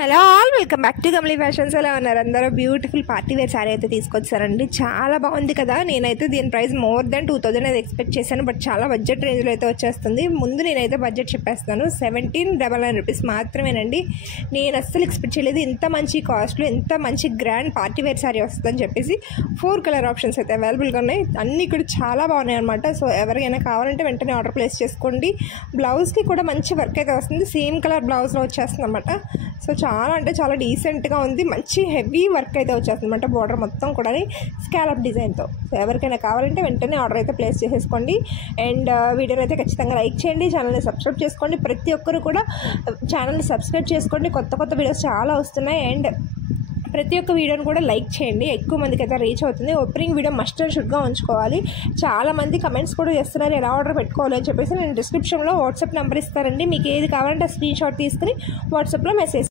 Hello all, welcome back to Gamli fashions. ఎలా ఉన్నారు అందరూ? బ్యూటిఫుల్ పార్టీ వేర్ శారీ అయితే తీసుకొచ్చారండి. చాలా బాగుంది కదా. నేనైతే దీని ప్రైస్ మోర్ దెన్ 2000 అయితే ఎక్స్పెక్ట్ చేశాను, బట్ చాలా బడ్జెట్ రేంజ్లో అయితే వచ్చేస్తుంది. ముందు నేనైతే బడ్జెట్ చెప్పేస్తాను, 1799 రూపీస్ మాత్రమేనండి. నేను అస్సలు ఎక్స్పెక్ట్ చేయలేదు ఇంత మంచి కాస్ట్లో ఇంత మంచి గ్రాండ్ పార్టీ వేర్ శారీ వస్తుందని చెప్పేసి. 4 కలర్ ఆప్షన్స్ అయితే అవైలబుల్గా ఉన్నాయి, అన్నీ కూడా చాలా బాగున్నాయి అనమాట. సో ఎవరికైనా కావాలంటే వెంటనే ఆర్డర్ ప్లేస్ చేసుకోండి. బ్లౌజ్కి కూడా మంచి వర్క్ అయితే వస్తుంది, సేమ్ కలర్ బ్లౌజ్లో వచ్చేస్తుంది అనమాట. సో చాలా అంటే చాలా డీసెంట్గా ఉంది, మంచి హెవీ వర్క్ అయితే వచ్చేస్తుంది అనమాట. బార్డర్ మొత్తం కూడా స్కాలప్ డిజైన్తో. సో ఎవరికైనా కావాలంటే వెంటనే ఆర్డర్ అయితే ప్లేస్ చేసేసుకోండి. అండ్ వీడియోని అయితే ఖచ్చితంగా లైక్ చేయండి, ఛానల్ని సబ్స్క్రైబ్ చేసుకోండి. ప్రతి ఒక్కరు కూడా ఛానల్ని సబ్స్క్రైబ్ చేసుకోండి, కొత్త వీడియోస్ చాలా వస్తున్నాయి. అండ్ ప్రతి ఒక్క వీడియోని కూడా లైక్ చేయండి, ఎక్కువ మందికి అయితే రీచ్ అవుతుంది. ఓపెనింగ్ వీడియో మస్ట్ అండ్ షుడ్గా ఉంచుకోవాలి. చాలామంది కమెంట్స్ కూడా చేస్తున్నారు ఎలా ఆర్డర్ పెట్టుకోవాలి అని చెప్పేసి. నేను డిస్క్రిప్షన్లో వాట్సాప్ నెంబర్ ఇస్తానండి, మీకు ఏది కావాలంటే ఆ స్క్రీన్ షాట్ తీసుకుని వాట్సాప్లో మెసేజ్